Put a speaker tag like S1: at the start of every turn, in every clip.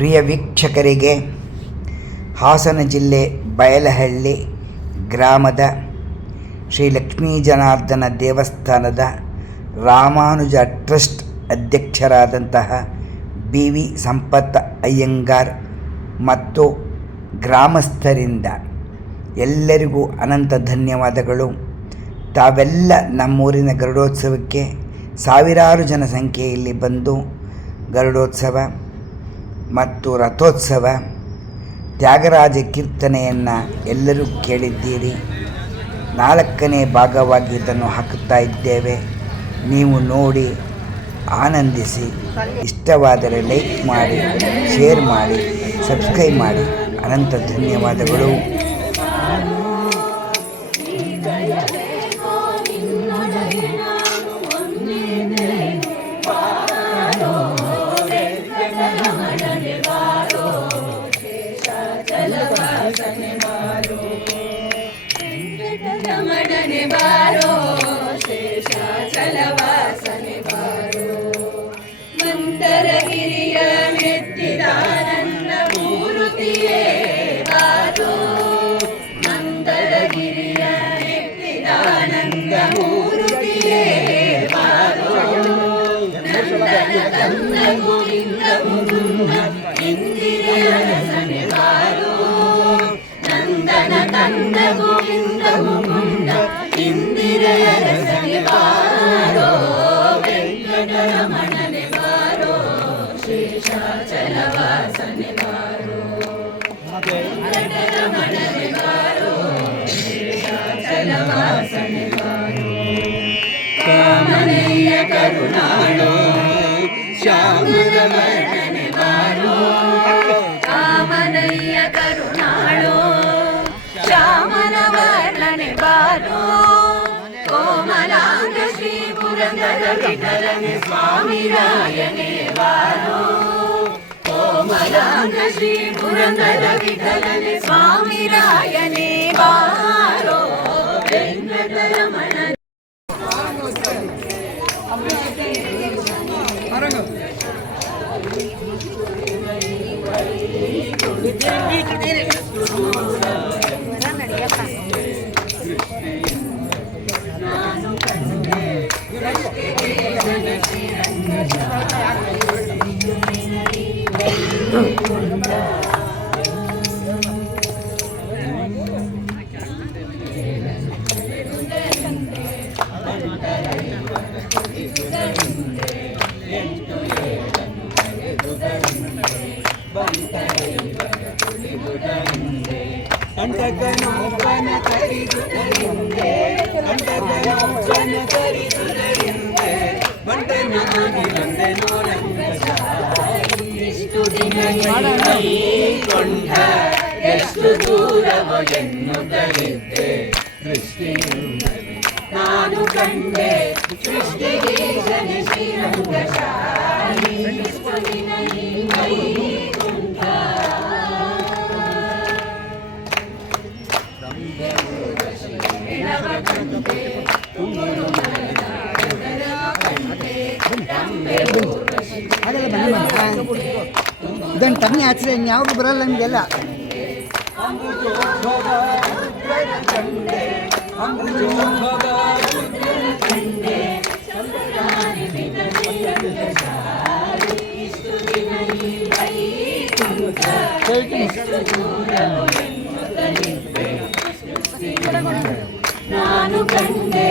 S1: ಪ್ರಿಯ ವೀಕ್ಷಕರಿಗೆ ಹಾಸನ ಜಿಲ್ಲೆ ಬಯಲಹಳ್ಳಿ ಗ್ರಾಮದ ಶ್ರೀ ಲಕ್ಷ್ಮೀ ಜನಾರ್ದನ ದೇವಸ್ಥಾನದ ರಾಮಾನುಜ ಟ್ರಸ್ಟ್ ಅಧ್ಯಕ್ಷರಾದಂತಹ ಬಿ ವಿ ಸಂಪತ್ ಅಯ್ಯಂಗಾರ್ ಮತ್ತು ಗ್ರಾಮಸ್ಥರಿಂದ ಎಲ್ಲರಿಗೂ ಅನಂತ ಧನ್ಯವಾದಗಳು. ತಾವೆಲ್ಲ ನಮ್ಮೂರಿನ ಗರುಡೋತ್ಸವಕ್ಕೆ ಸಾವಿರಾರು ಜನ ಸಂಖ್ಯೆಯಲ್ಲಿ ಬಂದು ಗರುಡೋತ್ಸವ ಮತ್ತು ರಥೋತ್ಸವ, ತ್ಯಾಗರಾಜ ಕೀರ್ತನೆಯನ್ನು ಎಲ್ಲರೂ ಕೇಳಿದ್ದೀರಿ. ನಾಲ್ಕನೇ ಭಾಗವಾಗಿ ಇದನ್ನು ಹಾಕುತ್ತಾ ಇದ್ದೇವೆ. ನೀವು ನೋಡಿ, ಆನಂದಿಸಿ. ಇಷ್ಟವಾದರೆ ಲೈಕ್ ಮಾಡಿ, ಶೇರ್ ಮಾಡಿ, ಸಬ್ಸ್ಕ್ರೈಬ್ ಮಾಡಿ. ಅನಂತ ಧನ್ಯವಾದಗಳು.
S2: వెంకటరమణని వారో వెంకటరమణని వారో శేషాచలవాసని వారో వెంకటరమణని వారో శేషాచలవాసని వారో కామనీయ కరుణాళో శ్యామరమణని వారో కామనీయ కరుణాళో శ్యామరమణని వారో విఠలని స్వామి రాయనే వారో.
S3: కోమలాంగ శ్రీ పురందర విఠలని స్వామి రాయనే వారో.
S2: వెంకటరమణ అరంగం. ಕೊಂಡ ಎಷ್ಟು ದೂರವ ಎನ್ನುತ್ತಲಿದ್ದೆ. ದೃಷ್ಟಿಯಿಂದ ನಾನು ಕಂಡೆ
S4: ಇದನ್ನು ಕಮ್ಮಿ ಹಚ್ಚಿದ್ರೆ ಇನ್ಯಾವುದು ಬರಲ್ಲ ನಿಮಗೆಲ್ಲ.
S2: ನಾನು ಕಂಡೆ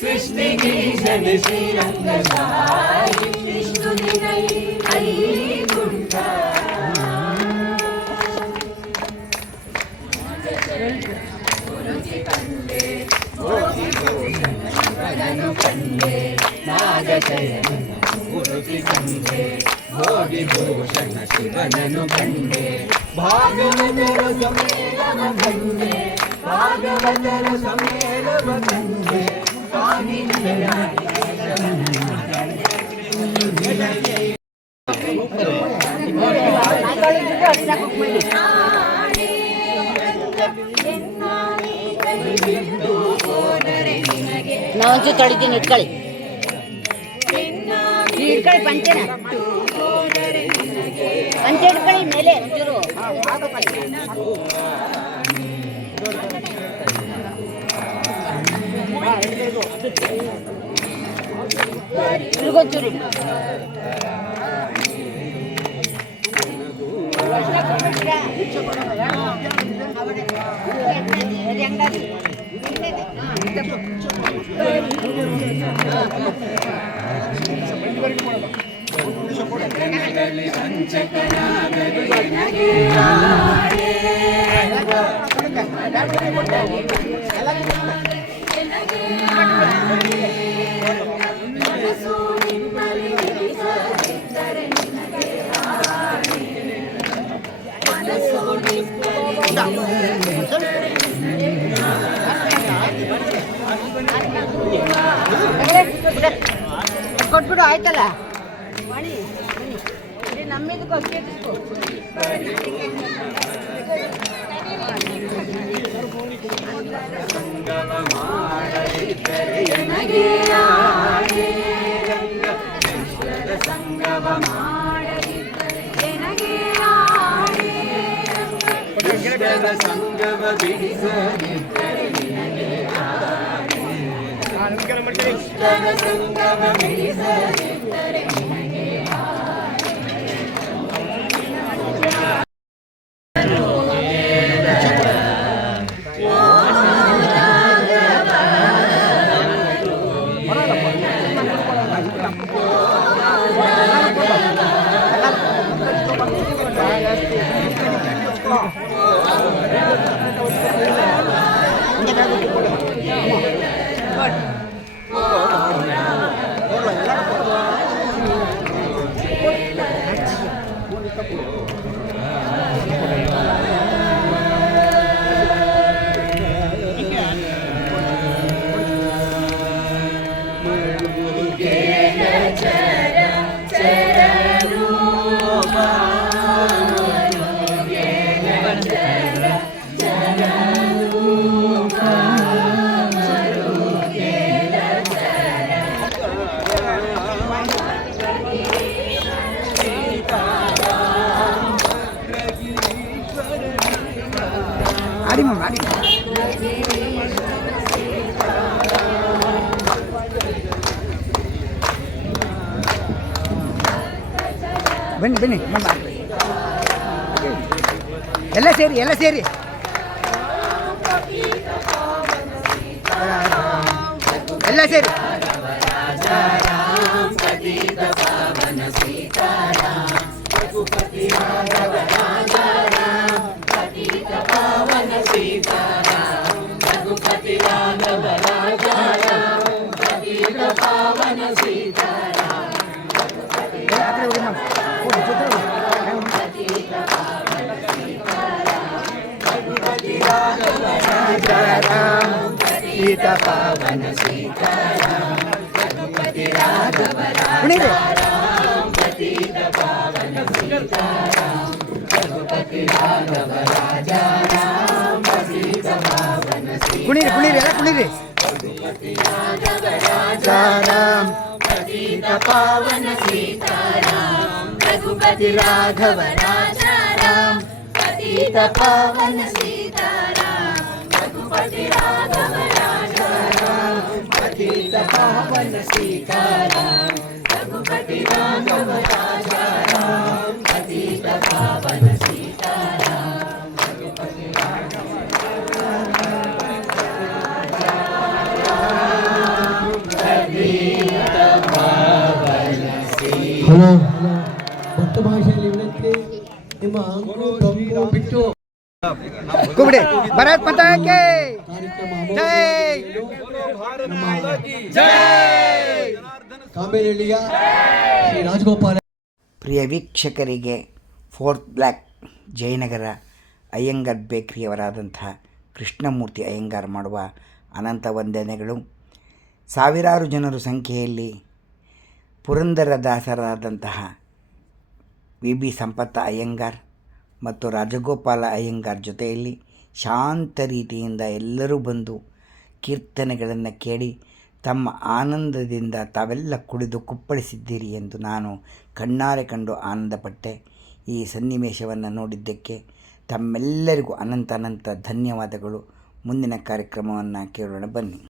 S2: ಸೃಷ್ಟಿಗೆ ಗಿರಿಶನ ಶ್ರೀರಂಗ ಸಾಯಿ ಕೃಷ್ಣ ದಿನ ನಾಗಶಯನ ಗುರುಜಿ ಕಂಡೆ ಭೋಗಿ ಭೂಷಣ ಶಿವನನ್ನು ಕಂಡೆ
S3: ಭಾಗವತರ ಸಮೇಲವ ಕಂಡೆ ಭಾಗವತರ ಸಮೇಲವ ಕಂಡೆ
S5: ನಾವೊಂಚೂರು ತೊಳಿತೀನಿ ಇಟ್ಕೊಳ್ಳಿ ಇಟ್ಕೊಳ್ಳಿ ಪಂಚೆನ. ಪಂಚೆ ಹಿಡ್ಕೊಳ್ಳಿ ಮೇಲೆ. ಒಂಚೂರು ಇಲ್ಲಿಗೊಂಚೂರು எல்லாருக்கும் ಕೊಟ್ಬಿಡು ಆಯ್ತಲ್ಲ? ಮಣಿ ಬನ್ನಿ.
S2: ಸಂಗವ ಬಿಡಿಸದಿದ್ದರೆ ಸಂಗವ ಬಿಡಿಸದಿದ್ದರೆ
S4: ಆಡಿ ಬನ್ನಿ ಬನ್ನಿ ಮಮ್ಮ ಎಲ್ಲ ಸೇರಿ ಎಲ್ಲ ಸೇರಿ ಎಲ್ಲ ಸೇರಿ पावन सीताराम रघुपति राघव पावन सीताराम राजा राम, पतित पावन कुणीरे कुणीरे अला रघुपति राघव राजा राम। पतित पावन सीताराम रघुपति राघव राजा राम पतित पावन सीताराम ಪಾವನ ಸೀತಾರಾಮ್ ರಘುಪತಿ ರಾಘವ ರಾಜಾ ರಾಮ್ ಪತಿತ ಪಾವನ ಸೀತಾರಾಮ್
S3: ಹಲೋ ಭಕ್ತ ಭಾಷೆಯಲ್ಲಿ ವಿನಂತಿ ನಿಮ್ಮ ಅಂಕು ತಂಪು ಬಿಟ್ಟು
S4: ಕೂಬಿಡಿ ಭರತ್ ಪತಾಕೆ
S3: ರಾಜಗೋಪಾಲ
S1: ಪ್ರಿಯ ವೀಕ್ಷಕರಿಗೆ ಫೋರ್ತ್ ಬ್ಲ್ಯಾಕ್ ಜಯನಗರ ಅಯ್ಯಂಗಾರ್ ಬೇಕ್ರಿಯವರಾದಂಥ ಕೃಷ್ಣಮೂರ್ತಿ ಅಯ್ಯಂಗಾರ್ ಮಾಡುವ ಅನಂತ ವಂದನೆಗಳು. ಸಾವಿರಾರು ಜನರು ಸಂಖ್ಯೆಯಲ್ಲಿ ಪುರಂದರ ದಾಸರಾದಂತಹ ವಿ ಬಿ ಸಂಪತ್ತ ಅಯ್ಯಂಗಾರ್ ಮತ್ತು ರಾಜಗೋಪಾಲ ಅಯ್ಯಂಗಾರ್ ಜೊತೆಯಲ್ಲಿ ಶಾಂತ ರೀತಿಯಿಂದ ಎಲ್ಲರೂ ಬಂದು ಕೀರ್ತನೆಗಳನ್ನು ಕೇಳಿ ತಮ್ಮ ಆನಂದದಿಂದ ತಾವೆಲ್ಲ ಕುಡಿದು ಕುಪ್ಪಳಿಸಿದ್ದೀರಿ ಎಂದು ನಾನು ಕಣ್ಣಾರೆ ಕಂಡು ಆನಂದಪಟ್ಟೆ. ಈ ಸನ್ನಿವೇಶವನ್ನು ನೋಡಿದ್ದಕ್ಕೆ ತಮ್ಮೆಲ್ಲರಿಗೂ ಅನಂತ ಅನಂತ ಧನ್ಯವಾದಗಳು. ಮುಂದಿನ ಕಾರ್ಯಕ್ರಮವನ್ನು ಕೇಳೋಣ ಬನ್ನಿ.